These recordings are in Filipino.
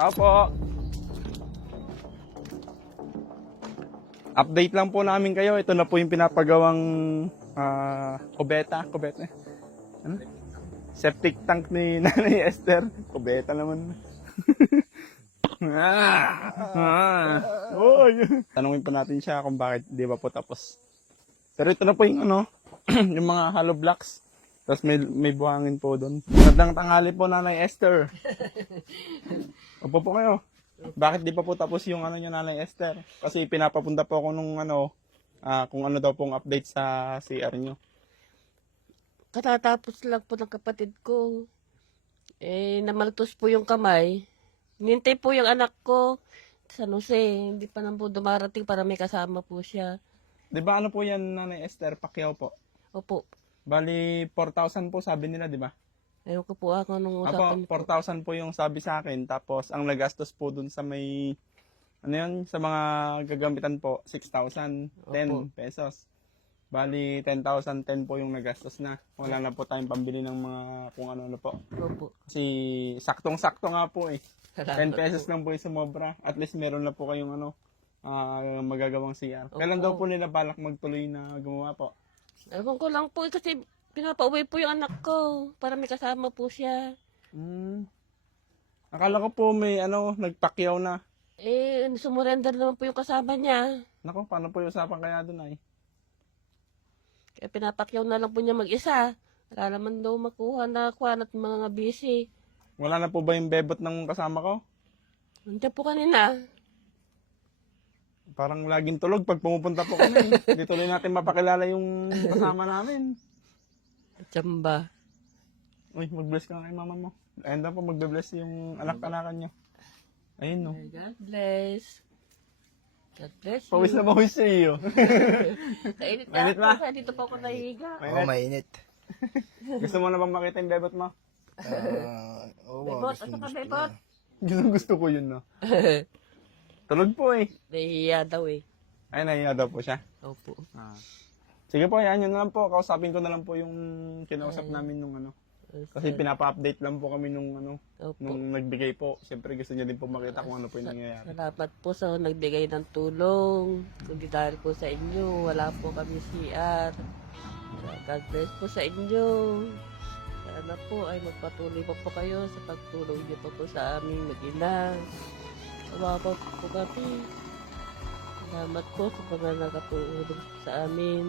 Opo. Update lang po namin kayo. Ito na po yung pinapagawang kubeta. Kubeta. Ano? Septic tank ni Nanay Esther. Kubeta naman. Tanungin pa natin siya kung bakit di ba po tapos. Pero ito na po yung ano, yung mga hollow blocks. Tapos may buhangin po doon. Magandang tanghali po, Nanay Esther. Opo po kayo. Bakit di pa po tapos yung ano nyo, Nanay Esther? Kasi pinapapunta po ako nung ano, kung ano daw pong update sa CR nyo. Katatapos lang po ng kapatid ko. Namaltos po yung kamay. Nintay po yung anak ko sa Jose. Hindi pa naman po dumarating para may kasama po siya. Di ba ano po yan, Nanay Esther? Pacquiao po. Opo. Bali, 4,000 po sabi nila, di ba? Ayaw ko po ako nung usapan Apo, 4,000 po yung sabi sa akin. Tapos, ang nagastos po dun sa may, ano yun, sa mga gagamitan po, 6,010 pesos. Bali, 10,010 po yung nagastos na. Wala na po tayong pambili ng mga kung ano po. Opo. Kasi, saktong-sakto nga po eh. 10 Salamat pesos po. lang po yung sumobra. At least meron na po kayong ano, magagawang CR. Opo. Kailan daw po nila balak magtuloy na gumawa po? Ewan ko lang po kasi pinapauwi po yung anak ko para may kasama po siya. Akala ko po may ano, nagpakyaw na. Sumurrender naman po yung kasama niya. Nako, paano po yung usapan kaya doon ay? Kaya pinapakyaw na lang po niya mag-isa. Wala naman daw makuha na kwan at mga busy. Wala na po ba yung bebot ng kasama ko? Nandiyan po kanina. Parang laging tulog pag pumupunta po kami. Hindi tuloy natin mapakilala yung kasama namin. Chamba. Uy, mag-bless ka na kay mama mo. Ayun daw po, magbe-bless yung anak-anakan nyo. Ayun no. God bless. God bless you. Pawis na pawis sa iyo. Kainit Mainit na ba? ako, kaya dito po ako nahihiga. Oo, mainit. Gusto mo na bang makita yung bebot mo? Oo, Bebot, gusto asa ka gusto bebot? Gusto ko yun no. Tulog po eh. Nahihiya daw eh. Ay, nahiya daw po siya. Opo. Sige po, yan yun na lang po. Kausapin ko na lang po yung kinausap namin nung ano. Kasi pinapa-update lang po kami nung ano, Opo. nung nagbigay po. Siyempre gusto niya din po makita kung ano po yung nangyayari. Salamat po sa nagbigay ng tulong. Kundi dahil po sa inyo, wala po kami CR. God bless po sa inyo. Sana po ay magpatuloy pa po kayo sa pagtulong niyo pa po sa aming mag-ina. Kawawa po kami. Salamat po sa mga nakatulong sa amin.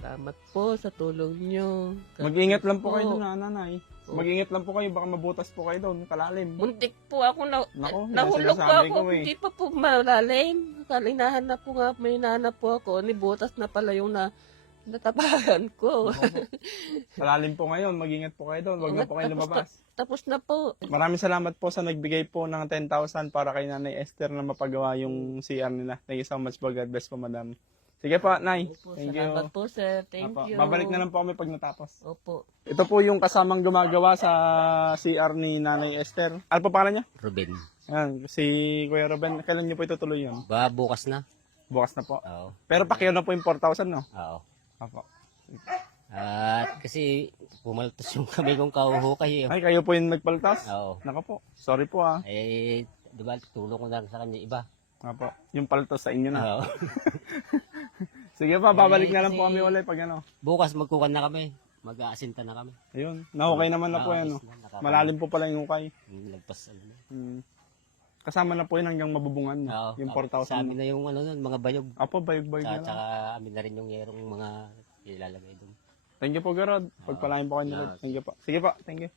Salamat po sa tulong niyo. God Mag-ingat bless lang po kayo doon, nanay. Mag-ingat lang po kayo, baka mabutas po kayo doon, kalalim. Muntik po ako Nako, nahulog po sinasabi ako. ko eh. Hindi pa po malalim. Kalinahan na po nga, may nahanap po ako. Nibutas na pala yung natapagan ko. Malalim po ngayon, mag-ingat po kayo doon, huwag na po kayo lumabas. Tapos na po. Maraming salamat po sa nagbigay po ng 10,000 para kay Nanay Esther na mapagawa yung CR nila. Thank you so much po, God bless po, madam. Sige po, Nay. Opo, Thank salamat you. po, sir. Thank Apo, you. babalik na lang po kami pag natapos. Opo. Ito po yung kasamang gumagawa sa CR ni Nanay Esther. Ano po pangalan niya? Ruben. Yan, si Kuya Ruben. Kailan niyo po itutuloy yun? Bukas na. Bukas na po. Oo. Pero pakiyaw na po yung 4,000, no? Oo. Apo. At kasi pumaltos yung kami kong kauhukay. Ay, kayo po yung nagpaltas? Oo. Nako po. Sorry po ah. Diba, tulong ko lang sa kanya iba. Apo. Yung paltos sa inyo na. Oo. Sige pa, babalik na lang po kami ulit pag ano. Bukas magkukan na kami. Mag-aasinta na kami. Ayun. Nahukay naman na po yan. No? Malalim po pala yung hukay. Lagpas. Kasama na po yun hanggang mabubungan. No? Oo. Yung Sa 4,000. amin na yung ano nun, mga bayog. Apo, bayog-bayog na lang. Tsaka amin na rin yung yerong mga ilalagay doon. Thank you po, Garod. Pagpalain po kayo nila. Thank you po. Sige po, thank you.